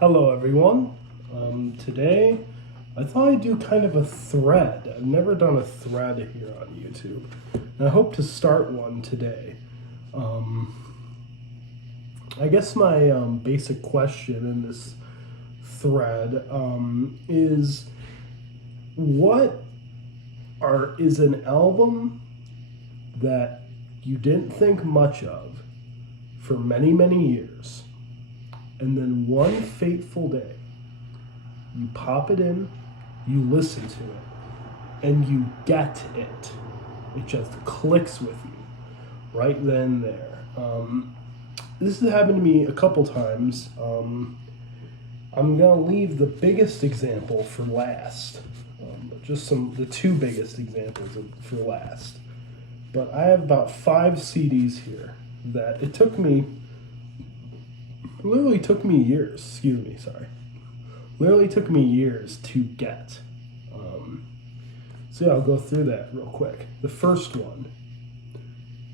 Hello, everyone. Today, I thought I'd do kind of a thread. I've never done a thread here on YouTube, and I hope to start one today. Um, I guess my basic question in this thread is what is an album that you didn't think much of for many, many years, and then one fateful day, you pop it in, you listen to it, and you get it. It just clicks with you right then and there. This has happened to me a couple times. I'm gonna leave the biggest example for last. The two biggest examples for last. But I have about 5 CDs here that literally took me years. Literally took me years to get. So yeah, I'll go through that real quick. The first one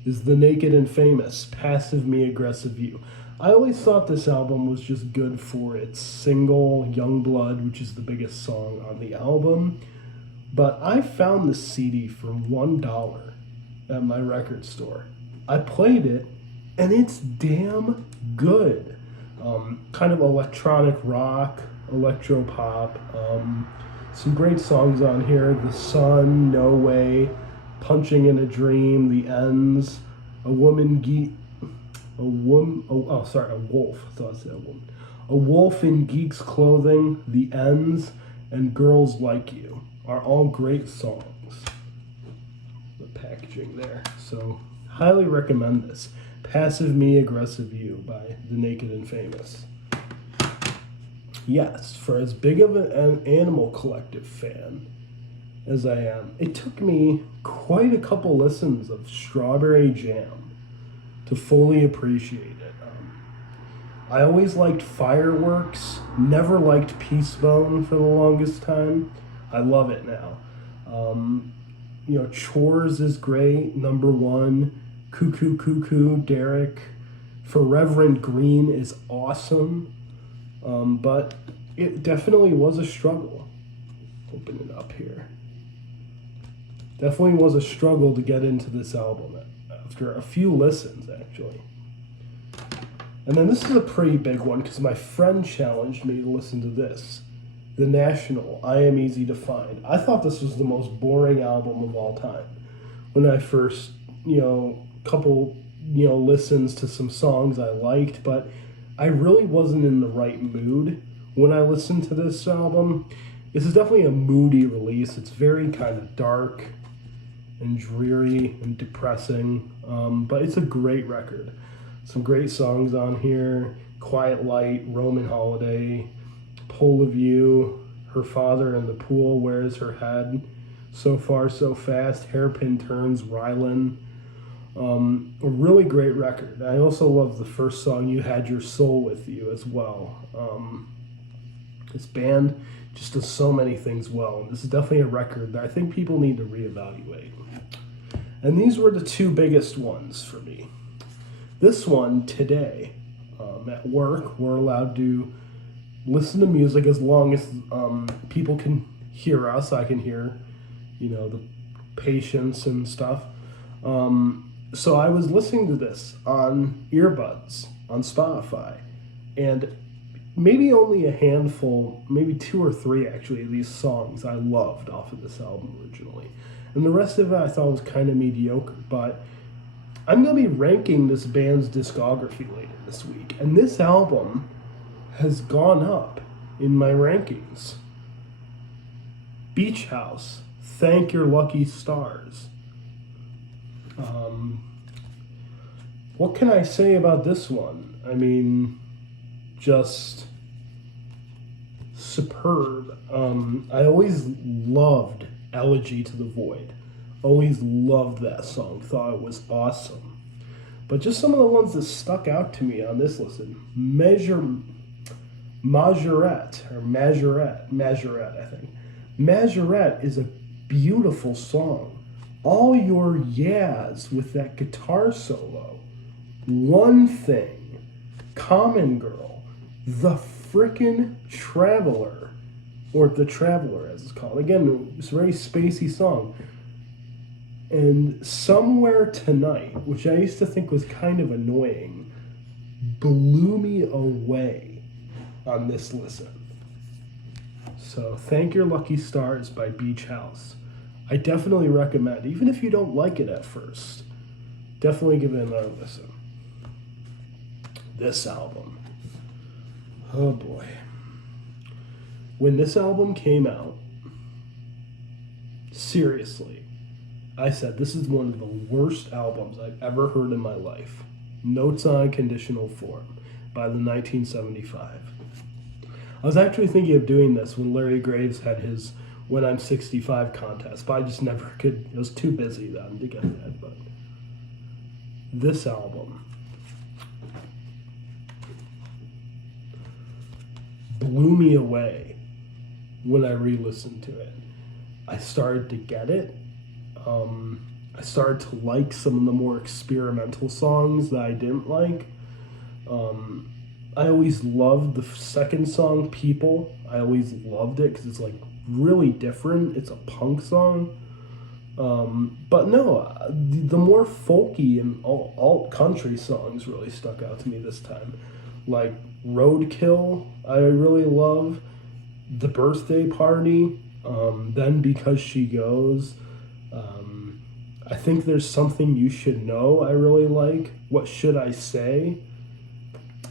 is The Naked and Famous, Passive Me, Aggressive You. I always thought this album was just good for its single, Young Blood, which is the biggest song on the album. But I found this CD for $1 at my record store. I played it, and it's damn good. Kind of electronic rock, electro pop. Some great songs on here: The Sun, No Way, Punching in a Dream, The Ends, A Wolf. I thought I said a woman. A Wolf in Geek's Clothing, The Ends, and Girls Like You are all great songs. The packaging there. So, highly recommend this. Passive Me, Aggressive You by The Naked and Famous. Yes, for as big of an Animal Collective fan as I am, it took me quite a couple listens of Strawberry Jam to fully appreciate it. I always liked Fireworks, never liked Peacebone for the longest time. I love it now. Chores is great, number one. Cuckoo Cuckoo, Derek. Forever and Green is awesome. But it definitely was a struggle. Open it up here. Definitely was a struggle to get into this album after a few listens, actually. And then this is a pretty big one because my friend challenged me to listen to this. The National, I Am Easy to Find. I thought this was the most boring album of all time. When I first, couple, listens to some songs I liked, but I really wasn't in the right mood when I listened to this album. This is definitely a moody release. It's very kind of dark and dreary and depressing, but it's a great record. Some great songs on here: Quiet Light, Roman Holiday, Pole of You, Her Father in the Pool Wears Her Head, So Far So Fast, Hairpin Turns, Rylan. A really great record. I also love the first song, You Had Your Soul With You, as well. This band just does so many things well, and this is definitely a record that I think people need to reevaluate. And these were the two biggest ones for me. This one, today, at work, we're allowed to listen to music as long as people can hear us. I can hear, the patients and stuff. So I was listening to this on earbuds on Spotify, and maybe only a handful, maybe 2 or 3 actually, of these songs I loved off of this album originally. And the rest of it I thought was kind of mediocre, but I'm going to be ranking this band's discography later this week, and this album has gone up in my rankings. Beach House, Thank Your Lucky Stars. What can I say about this one? I mean, just superb. I always loved Elegy to the Void. Always loved that song. Thought it was awesome. But just some of the ones that stuck out to me on this listen. Majorette, I think. Majorette is a beautiful song. All Your Yeahs with that guitar solo. One Thing, Common Girl, The Frickin' Traveler, or The Traveler as it's called. Again, it's a very spacey song. And Somewhere Tonight, which I used to think was kind of annoying, blew me away on this listen. So Thank Your Lucky Stars by Beach House. I definitely recommend, even if you don't like it at first, definitely give it another listen. This album. Oh boy. When this album came out, seriously, I said this is one of the worst albums I've ever heard in my life. Notes on Conditional Form by the 1975. I was actually thinking of doing this when Larry Graves had his When I'm 65 contest, but I just never could. It was too busy then to get that. But this album blew me away when I re-listened to it. I started to get it. I started to like some of the more experimental songs that I didn't like. I always loved the second song, People. I always loved it because it's like really different. It's a punk song. But no, the more folky and alt country songs really stuck out to me this time. Like Roadkill, I really love. The Birthday Party, Then Because She Goes. I think There's Something You Should Know I really like. What Should I Say?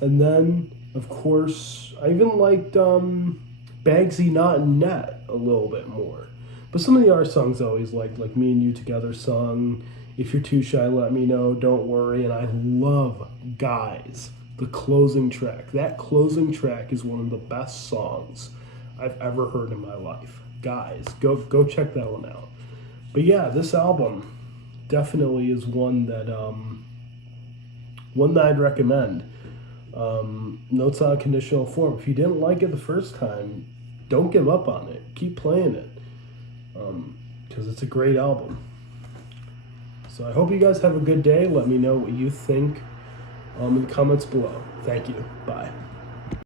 And then, of course, I even liked Bagsy Not in Net a little bit more. But some of the other songs I always liked, like Me and You Together sung, If You're Too Shy, Let Me Know, Don't Worry. And I love Guys, the closing track. That closing track is one of the best songs I've ever heard in my life. Guys, go check that one out. But yeah, this album definitely is one that I'd recommend. Notes on Conditional Form. If you didn't like it the first time, don't give up on it. Keep playing it, because it's a great album. So I hope you guys have a good day. Let me know what you think in the comments below. Thank you. Bye.